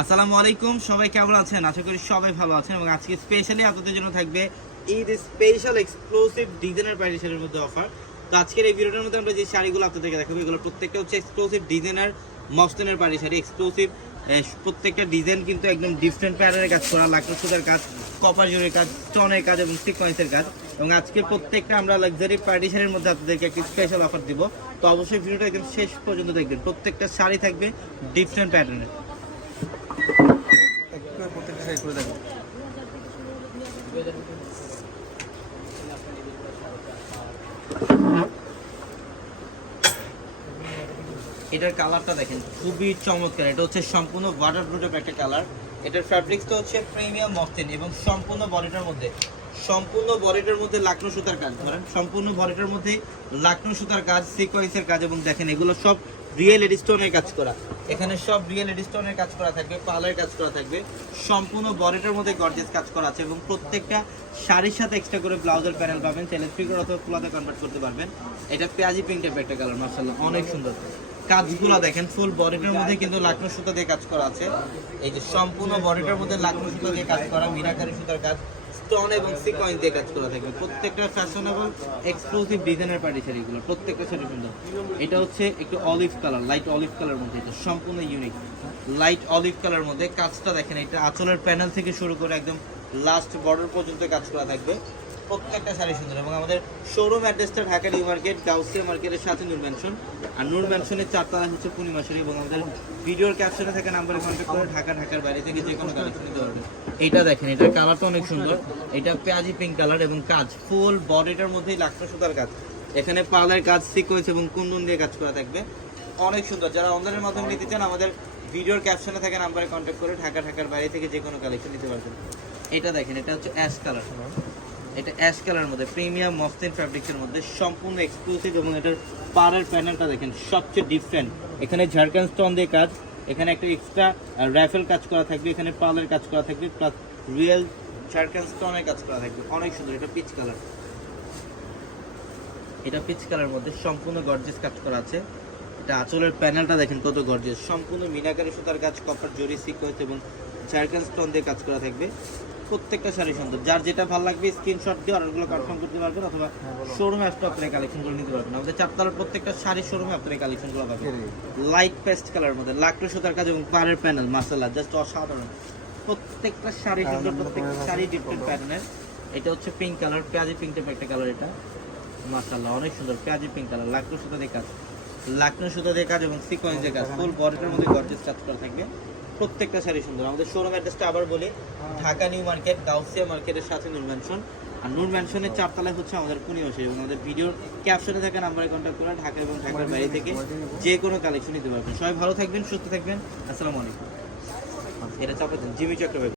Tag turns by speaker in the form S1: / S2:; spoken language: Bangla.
S1: আসসালামু আলাইকুম, সবাই কেমন আছেন? আশা করি সবাই ভালো আছেন এবং আজকে স্পেশালি আপনাদের জন্য থাকবে ঈদ স্পেশাল এক্সক্লুসিভ ডিজাইনার প্যারিসের মধ্যে অফার তো আজকের এই ভিডিওটার মধ্যে আমরা যে শাড়িগুলো আপনাদেরকে দেখাবো, এগুলো প্রত্যেকটা হচ্ছে এক্সক্লুসিভ ডিজাইনার মস্তানের পাড়ি শাড়ি। এক্সক্লুসিভ প্রত্যেকটা ডিজাইন কিন্তু একদম ডিফারেন্ট প্যাটার্নের কাজ করা লাকড়ো সুতার কাজ কপার জুড়ের কাজ স্টোনের কাজ এবং সিকোয়েন্সের কাজ। এবং আজকে প্রত্যেকটা আমরা লাক্সারি পার্টি শাড়ির মধ্যে আপনাদেরকে একটি স্পেশাল অফার দিব। তো অবশ্যই ভিডিওটা একদম শেষ পর্যন্ত দেখবেন। প্রত্যেকটা শাড়ি থাকবে ডিফারেন্ট প্যাটার্নের
S2: দেখো।
S1: এটার কালারটা দেখেন, খুবই চমৎকার। এটা হচ্ছে সম্পূর্ণ ওয়াটার প্রুফ একটা কালার এটার ফ্যাব্রিক্সটা হচ্ছে প্রিমিয়াম মসলিন এবং সম্পূর্ণ বডিটার মধ্যে সম্পূর্ণ বডিটার মধ্যে লাকনো সুতার কাজ, ধরেন, সম্পূর্ণ বডিটার মধ্যে লাকনো সুতার কাজ সিকোয়েন্সের কাজ এবং দেখেন এগুলো সব রিয়েল এডিস্টোনের কাজ করা। এখানে সব রিয়েল এডিস্টোনের কাজ করা থাকবে, পালের কাজ করা থাকবে, সম্পূর্ণ বডিটার মধ্যে গর্জেস কাজ করা আছে এবং প্রত্যেকটা শাড়ির সাথে এক্সট্রা করে ব্লাউজের প্যানেল পাবেন, চাইলে ফিগার অথবা ফুলাতে কনভার্ট করতে পারবেন। এটা পেঁয়াজি পিঙ্ক টাইপের একটা কালার মার্শাল্লাহ অনেক সুন্দর। কাজগুলো দেখেন ফুল বডিটার মধ্যে কিন্তু লাকনো সুতা দিয়ে কাজ করা আছে। এই যে সম্পূর্ণ বডিটার মধ্যে লাকনো সুতা দিয়ে কাজ করা, মিনাকারি সুতার কাজ স্টোন এবং সিকোয়েন্স দিয়ে কাজ করা থাকবে। প্রত্যেকটা ফ্যাশনেবল এক্সক্লুসিভ ডিজাইনের প্রত্যেকটা শাড়ি সুন্দর। এটা হচ্ছে একটু olive colour light olive colour মধ্যে, এটা সম্পূর্ণ ইউনিক লাইট অলিভ কালার মধ্যে, কাজটা দেখেন, এটা আঁচলের প্যানেল থেকে শুরু করে একদম লাস্ট বর্ডার পর্যন্ত কাজ করা থাকবে। প্রত্যেকটা শাড়ি সুন্দর এবং আমাদের শোরুম অ্যাড্রেসটা ঢাকা নিউ মার্কেট গাউসিয়া মার্কেটের সাথে নূর ম্যানশন আর নূর ম্যানশনের চারতলা হচ্ছে পূর্ণিমা শাড়ি এবং আমাদের ভিডিওর ক্যাপশনে থাকা নাম্বারে কন্ট্যাক্ট করে ঢাকা, ঢাকার বাইরে থেকে যে কোনো কালেকশন নিতে পারবেন। এটা দেখেন, এটার কালারটা অনেক সুন্দর। এটা পেঁয়াজি পিঙ্ক কালার এবং কাজ ফুল বডিটার মধ্যেই লাকড়া সুতার কাজ। এখানে পার্লার কাজ সিকোয়েন্স এবং কুন্দন দিয়ে কাজ করা থাকবে। অনেক সুন্দর। যারা অনলাইনের মাধ্যমে নিতে চান, আমাদের ভিডিওর ক্যাপশনে থাকা নাম্বারে কন্ট্যাক্ট করে ঢাকা, ঢাকার বাইরে থেকে যে কোনো কালেকশন নিতে পারবেন। এটা দেখেন, এটা হচ্ছে অ্যাশ কালার এটা অ্যাশ কালারের মধ্যে প্রিমিয়াম মসলিন ফ্যাব্রিক্সের মধ্যে, সম্পূর্ণ এক্সক্লুসিভ এবং এটার পাড়ের প্যানেলটা দেখেন, সবচেয়ে ডিফারেন্ট এখানে ঝাড়খান্ড স্টোন দিয়ে কাজ, এখানে একটা এক্সট্রা রাইফেল কাজ করা থাকবে, এখানে পালের কাজ করা থাকবে প্লাস রিয়েল ঝাড়খান্ড স্টোনের কাজ করা থাকবে। অনেক সুন্দর, এটা পিচ কালার এটা পিচ কালার মধ্যে সম্পূর্ণ গর্জিয়াস কাজ করা আছে। এটা আঁচলের প্যানেলটা দেখেন কত গর্জিয়াস সম্পূর্ণ মিনাকারি সুতার কাজ কপার জরি সিকোয়েন্স এবং ঝাড়খান্ড স্টোন দিয়ে কাজ করা থাকবে। প্রত্যেকটা শাড়ি সুন্দর। যার যেটা ভালো লাগবে স্ক্রিনশট দিয়ে অর্ডারগুলো কনফার্ম করতে পারবেন অথবা শোরুমে আসতে আপনার কালেকশনগুলো নিতে পারবেন। আমাদের চারতলার প্রত্যেকটা শাড়ির শোরুমে আপনার কালেকশনগুলো পাবেন। লাইট পেস্ট কালার মধ্যে লাকড়ো সুতার কাজ এবং পাড়ের প্যানেল মার্শাল্লাহ জাস্ট অসাধারণ। প্রত্যেকটা শাড়ি সুন্দর প্রত্যেকটা শাড়ি ডিফারেন্ট প্যাটার্নের এটা হচ্ছে পিঙ্ক কালার পেঁয়াজি পিঙ্ক টাইপের একটা কালার এটা। মার্শাল্লাহ অনেক সুন্দর পেঁয়াজি পিঙ্ক কালার লাকড়ো সুতা দিয়ে কাজ। লাকড়ো সুতা দিয়ে কাজ এবং সিকোয়েন্স দিয়ে কাজ। ফুল বডিটার মধ্যে গর্জেস কাজ করা থাকবে। প্রত্যেকটা শাড়ি সুন্দর। আমাদের শোরুম অ্যাড্রেসটা আবার বলি, ঢাকা নিউ মার্কেট, গাউসিয়া মার্কেটের সাথে নূর ম্যানশন আর নূর ম্যানশনের চারতলায় হচ্ছে আমাদের পুনিও সেই এবং আমাদের ভিডিওর ক্যাপশনে থাকা নাম্বারে কন্ট্যাক্ট করে ঢাকা এবং ঢাকার বাইরে থেকে যে কোনো কালেকশন নিতে পারবেন। সবাই ভালো থাকবেন, সুস্থ থাকবেন। আসসালামু আলাইকুম। এটা চাপাতেন জিমি চক্রবর্তী।